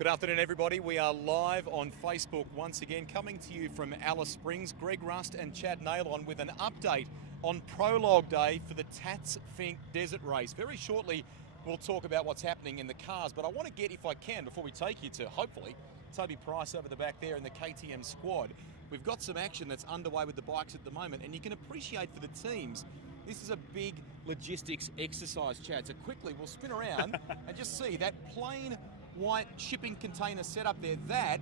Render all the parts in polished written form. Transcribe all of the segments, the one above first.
Good afternoon, everybody. We are live on Facebook once again, coming to you from Alice Springs. Greg Rust and Chad Nailon with an update on Prologue Day for the Tats Fink Desert Race. Very shortly, we'll talk about what's happening in the cars, but I want to get, if I can, before we take you to, hopefully, Toby Price over the back there in the KTM squad. We've got some action that's underway with the bikes at the moment, and you can appreciate for the teams, this is a big logistics exercise, Chad. So quickly, we'll spin around and just see that plain white shipping container set up there. That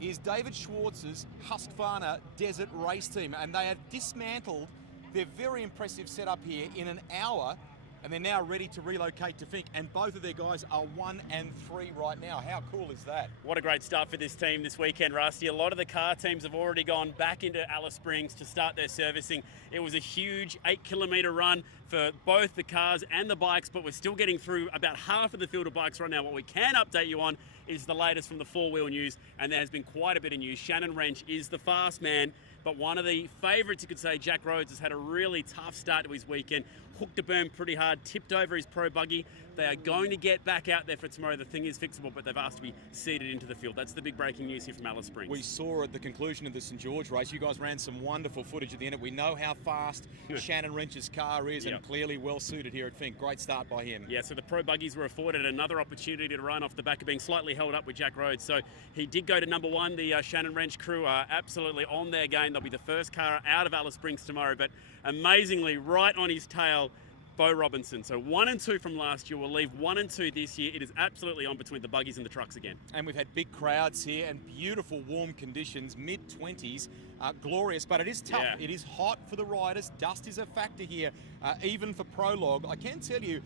is David Schwartz's Husqvarna Desert Race Team, and they have dismantled their very impressive setup here in an hour, and they're now ready to relocate to Fink, and both of their guys are 1 and 3 right now. How cool is that? What a great start for this team this weekend, Rusty. A lot of the car teams have already gone back into Alice Springs to start their servicing. It was a huge 8-kilometre run for both the cars and the bikes, but we're still getting through about half of the field of bikes right now. What we can update you on is the latest from the four-wheel news, and there has been quite a bit of news. Shannon Wrench is the fast man, but one of the favourites, you could say, Jack Rhodes, has had a really tough start to his weekend. Hooked a berm pretty hard, tipped over his pro buggy. They are going to get back out there for tomorrow. The thing is fixable, but they've asked to be seeded into the field. That's the big breaking news here from Alice Springs. We saw at the conclusion of the St George race, you guys ran some wonderful footage at the end. We know how fast Shannon Wrench's car is, and clearly well suited here at Fink. Great start by him. Yeah, so the pro buggies were afforded another opportunity to run off the back of being slightly held up with Jack Rhodes. So he did go to number 1. The Shannon Wrench crew are absolutely on their game. They'll be the first car out of Alice Springs tomorrow, but amazingly, right on his tail, Bo Robinson. So 1 and 2 from last year. We'll leave 1 and 2 this year. It is absolutely on between the buggies and the trucks again. And we've had big crowds here and beautiful warm conditions, mid-20s. Glorious, but it is tough. Yeah. It is hot for the riders. Dust is a factor here, even for Prologue. I can tell you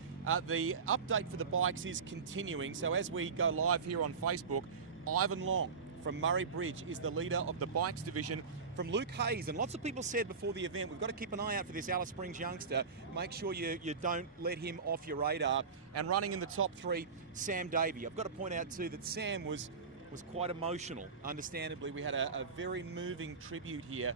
the update for the bikes is continuing. So as we go live here on Facebook, Ivan Long from Murray Bridge is the leader of the bikes division from Luke Hayes. And lots of people said before the event, we've got to keep an eye out for this Alice Springs youngster. Make sure you don't let him off your radar. And running in the top 3, Sam Davey. I've got to point out too that Sam was quite emotional. Understandably, we had a very moving tribute here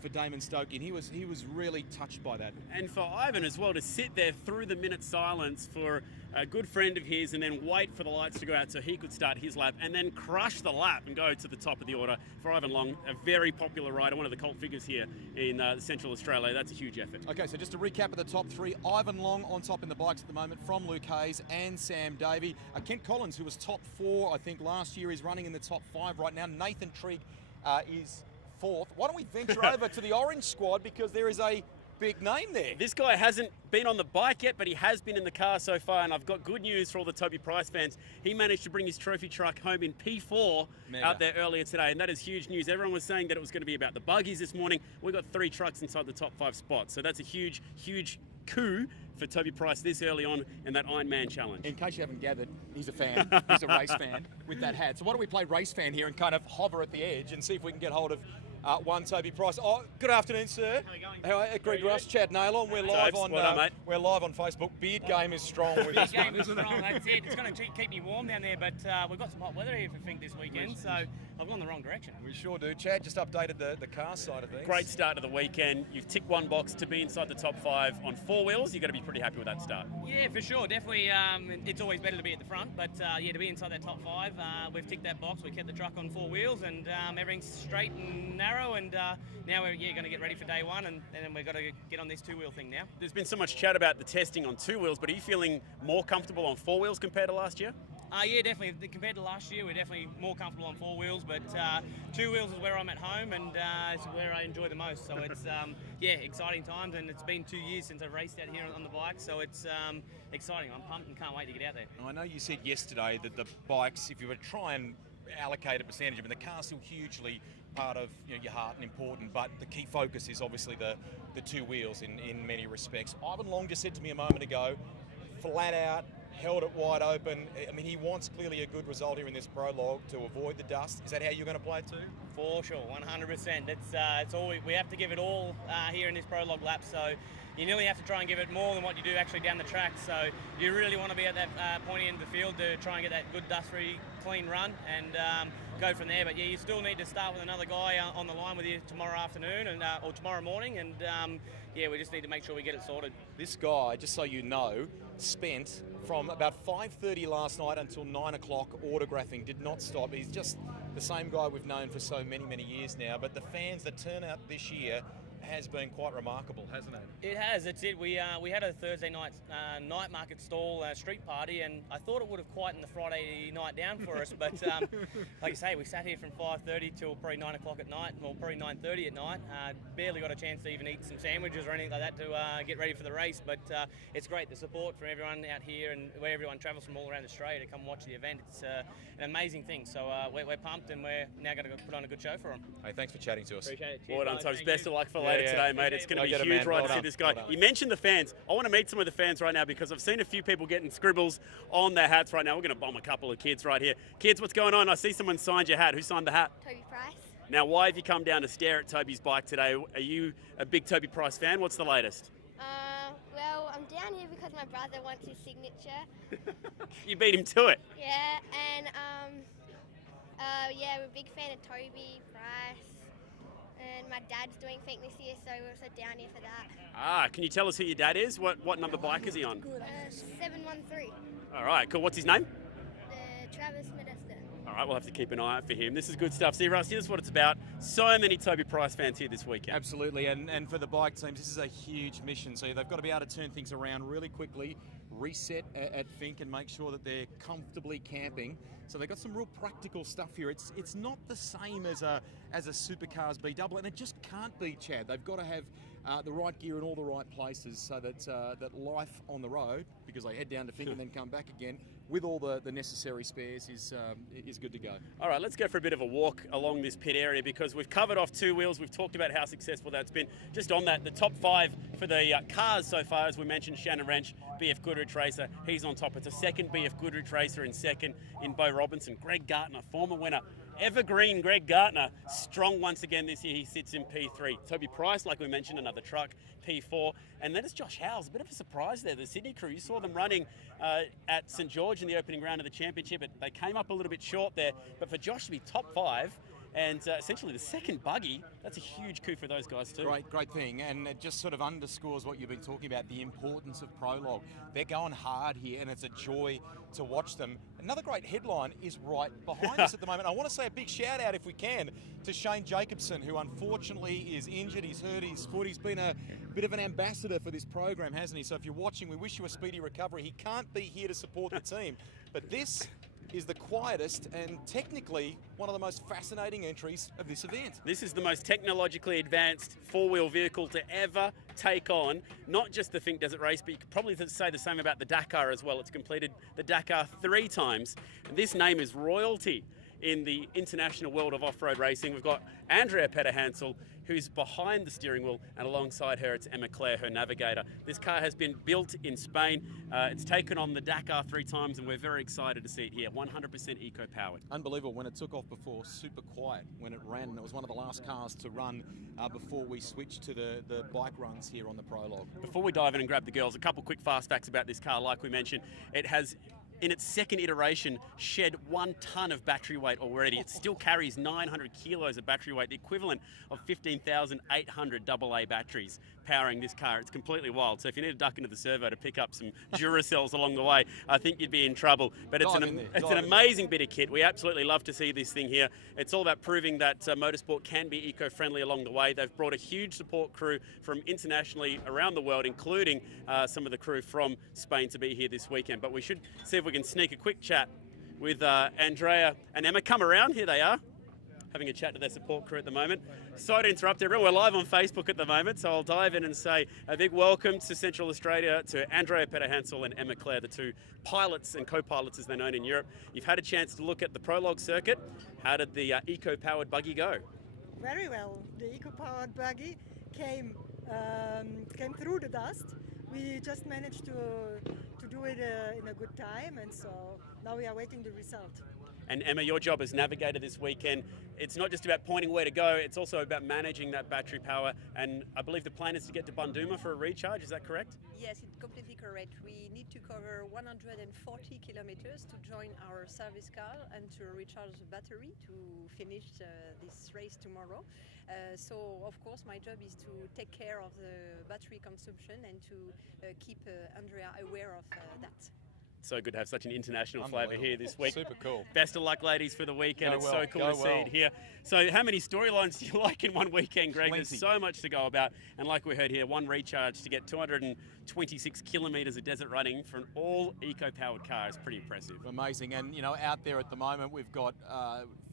for Damon Stokey, and he was really touched by that. And for Ivan as well, to sit there through the minute silence for a good friend of his and then wait for the lights to go out so he could start his lap and then crush the lap and go to the top of the order. For Ivan Long, a very popular rider, one of the cult figures here in Central Australia. That's a huge effort. Okay, so just to recap of the top 3, Ivan Long on top in the bikes at the moment from Luke Hayes and Sam Davey. Kent Collins, who was top 4, I think, last year, is running in the top 5 right now. Nathan Trigg is 4th. Why don't we venture over to the orange squad, because there is a big name there. This guy hasn't been on the bike yet, but he has been in the car so far, and I've got good news for all the Toby Price fans. He managed to bring his trophy truck home in P4 out there earlier today, and that is huge news. Everyone was saying that it was going to be about the buggies this morning. We got 3 trucks inside the top 5 spots, so that's a huge, huge coup for Toby Price this early on in that Iron Man challenge. In case you haven't gathered, he's a fan. He's a race fan with that hat. So why don't we play race fan here and kind of hover at the edge and see if we can get hold of one Toby Price. Oh, good afternoon, sir. How are you going? How are you? Greg Rust, Chad Nailon. We're live on. We're live on Facebook. Beard game is strong with this one, isn't it? That's it. It's going to keep me warm down there, but we've got some hot weather here for Fink this weekend, so I've gone the wrong direction. We sure do. Chad just updated the car side of things. Great start of the weekend. You've ticked 1 box to be inside the top 5 on 4 wheels. You've got to be pretty happy with that start. Yeah, for sure. Definitely, it's always better to be at the front, but yeah, to be inside that top 5, we've ticked that box. We kept the truck on 4 wheels, and everything's straight and narrow, and now we're going to get ready for day 1, and then we've got to get on this 2-wheel thing now. There's been so much chat about the testing on 2 wheels, but are you feeling more comfortable on 4 wheels compared to last year? Yeah, definitely. Compared to last year, we're definitely more comfortable on 4 wheels, but 2 wheels is where I'm at home, and it's where I enjoy the most. So it's, yeah, exciting times, and it's been 2 years since I've raced out here on the bike, so it's exciting. I'm pumped and can't wait to get out there. I know you said yesterday that the bikes, if you were to try and allocate a percentage, I mean, the car's still hugely part of your heart and important, but the key focus is obviously the 2 wheels in many respects. Ivan Long just said to me a moment ago, flat out, held it wide open. I mean, he wants clearly a good result here in this prologue to avoid the dust. Is that how you're going to play it too? For sure, 100%. It's all we have to give it all here in this prologue lap. So you nearly have to try and give it more than what you do actually down the track. So you really want to be at that pointy end of the field to try and get that good dust-free, clean run and go from there. But yeah, you still need to start with another guy on the line with you tomorrow afternoon and or tomorrow morning. And yeah, we just need to make sure we get it sorted. This guy, just so you know, spent from about 5:30 last night until 9 o'clock autographing, did not stop. He's just the same guy we've known for so many, many years now. But the fans, the turnout this year has been quite remarkable, hasn't it? It has. It's it. We had a Thursday night night market stall street party, and I thought it would have quietened the Friday night down for us. But like I say, we sat here from 5:30 till probably 9 o'clock at night, or probably 9:30 at night. Barely got a chance to even eat some sandwiches or anything like that to get ready for the race. But it's great, the support from everyone out here, and where everyone travels from all around Australia to come watch the event. It's an amazing thing. So we're pumped, and we're now going to put on a good show for them. Hey, thanks for chatting to us. Appreciate it. Well done, Tubbs. Best of luck for Yeah, later yeah. today, mate. It's going to Go be get it, huge man. ride Well to see done. this guy. Well done. You mentioned the fans. I want to meet some of the fans right now because I've seen a few people getting scribbles on their hats right now. We're going to bomb a couple of kids right here. Kids, what's going on? I see someone signed your hat. Who signed the hat? Toby Price. Now, why have you come down to stare at Toby's bike today? Are you a big Toby Price fan? What's the latest? Well, I'm down here because my brother wants his signature. You beat him to it. Yeah, and yeah, we're a big fan of Toby Price. And my dad's doing Fink this year, so we're also down here for that. Ah, can you tell us who your dad is? What number bike is he on? 713. All right, cool. What's his name? Travis Middleton. All right, we'll have to keep an eye out for him. This is good stuff. See, Rusty, this is what it's about. So many Toby Price fans here this weekend. Absolutely, and for the bike teams, this is a huge mission. So they've got to be able to turn things around really quickly, reset at Fink, and make sure that they're comfortably camping. So they've got some real practical stuff here. It's not the same as a Supercars B double, and it just can't be, Chad. They've got to have the right gear in all the right places so that that life on the road, because they head down to Fink and then come back again with all the necessary spares, is good to go. All right, let's go for a bit of a walk along this pit area because we've covered off two wheels. We've talked about how successful that's been. Just on that, the top five for the cars so far, as we mentioned, Shannon Wrench, BF Goodrich racer, he's on top. It's a second BF Goodrich racer in second in Bo Robinson. Greg Gartner, former winner. Evergreen Greg Gartner, strong once again this year. He sits in P3. Toby Price, like we mentioned, another truck, P4. And then it's Josh Howes, a bit of a surprise there. The Sydney crew, you saw them running at St George in the opening round of the championship. They came up a little bit short there. But for Josh to be top five, and essentially the second buggy, that's a huge coup for those guys too. Great thing, and it just sort of underscores what you've been talking about, the importance of Prologue. They're going hard here, and it's a joy to watch them. Another great headline is right behind us at the moment. I want to say a big shout out, if we can, to Shane Jacobson, who unfortunately is injured. He's hurt his foot. He's been a bit of an ambassador for this program, hasn't he? So if you're watching, we wish you a speedy recovery. He can't be here to support the team, but this is the quietest and technically one of the most fascinating entries of this event. This is the most technologically advanced four-wheel vehicle to ever take on not just the Fink Desert Race, but you could probably say the same about the Dakar as well. It's completed the Dakar 3 times. And this name is royalty in the international world of off-road racing. We've got Andrea Petterhansel, who's behind the steering wheel, and alongside her it's Emma Claire, her navigator. This car has been built in Spain. It's taken on the Dakar 3 times, and we're very excited to see it here. 100% eco-powered. Unbelievable. When it took off before, super quiet when it ran, and it was one of the last cars to run before we switched to the bike runs here on the Prologue. Before we dive in and grab the girls, a couple quick fast facts about this car. Like we mentioned, it has, in its second iteration, shed 1 ton of battery weight already. It still carries 900 kilos of battery weight, the equivalent of 15,800 AA batteries powering this car. It's completely wild. So if you need to duck into the servo to pick up some Duracells along the way, I think you'd be in trouble. But it's an amazing bit of kit. We absolutely love to see this thing here. It's all about proving that motorsport can be eco-friendly along the way. They've brought a huge support crew from internationally around the world, including some of the crew from Spain to be here this weekend. But we should see if we can sneak a quick chat with Andrea and Emma. Come around, here they are, having a chat to their support crew at the moment. Sorry to interrupt everyone, we're live on Facebook at the moment, so I'll dive in and say a big welcome to Central Australia to Andrea Petterhansel and Emma Claire, the two pilots and co-pilots as they're known in Europe. You've had a chance to look at the Prologue circuit. How did the eco-powered buggy go? Very well. The eco-powered buggy came through the dust. We just managed to do it in a good time, and so now we are waiting the result. And Emma, your job as navigator this weekend, it's not just about pointing where to go, it's also about managing that battery power. And I believe the plan is to get to Bunduma for a recharge, is that correct? Yes, it's completely correct. We need to cover 140 kilometers to join our service car and to recharge the battery to finish this race tomorrow. So of course my job is to take care of the battery consumption and to keep Andrea aware of that. So good to have such an international flavour here this week. Super cool. Best of luck, ladies, for the weekend. Go It's well, so cool go to see well. it here. So how many storylines do you like in one weekend, Greg? Plenty. There's so much to go about. And like we heard here, one recharge to get 226 kilometres of desert running for an all eco-powered car is pretty impressive. Amazing. And, you know, out there at the moment, we've got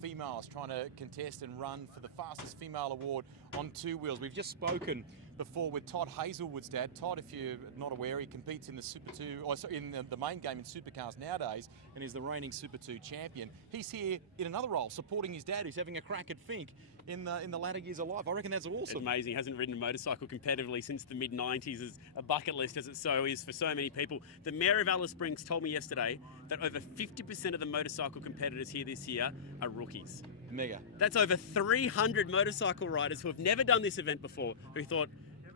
females trying to contest and run for the fastest female award on 2 wheels. We've just spoken before with Todd Hazelwood's dad. Todd, if you're not aware, he competes in the Super 2, or sorry, in the main game in Supercars nowadays, and is the reigning Super 2 champion. He's here in another role, supporting his dad, who's having a crack at Fink in the latter years of life. I reckon that's awesome. It's amazing. He hasn't ridden a motorcycle competitively since the mid-90s as a bucket list, as it so is for so many people. The Mayor of Alice Springs told me yesterday that over 50% of the motorcycle competitors here this year are rookies. Mega. That's over 300 motorcycle riders who have never done this event before, who thought,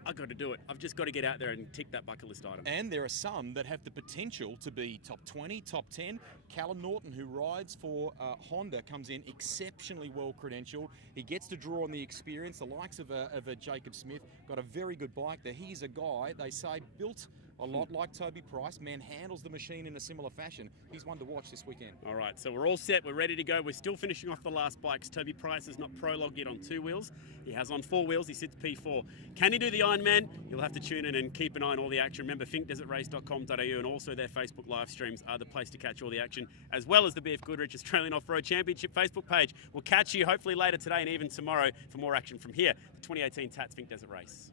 I've got to do it. I've just got to get out there and tick that bucket list item. And there are some that have the potential to be top 20, top 10. Callum Norton, who rides for Honda, comes in exceptionally well credentialed. He gets to draw on the experience, the likes of a Jacob Smith. Got a very good bike there. He's a guy, they say, built a lot like Toby Price. Man handles the machine in a similar fashion. He's one to watch this weekend. All right, so we're all set. We're ready to go. We're still finishing off the last bikes. Toby Price has not prologued yet on 2 wheels. He has on 4 wheels. He sits P4. Can he do the Ironman? You'll have to tune in and keep an eye on all the action. Remember, finkdesertrace.com.au and also their Facebook live streams are the place to catch all the action, as well as the BF Goodrich Australian Off-Road Championship Facebook page. We'll catch you hopefully later today and even tomorrow for more action from here, the 2018 Tats Fink Desert Race.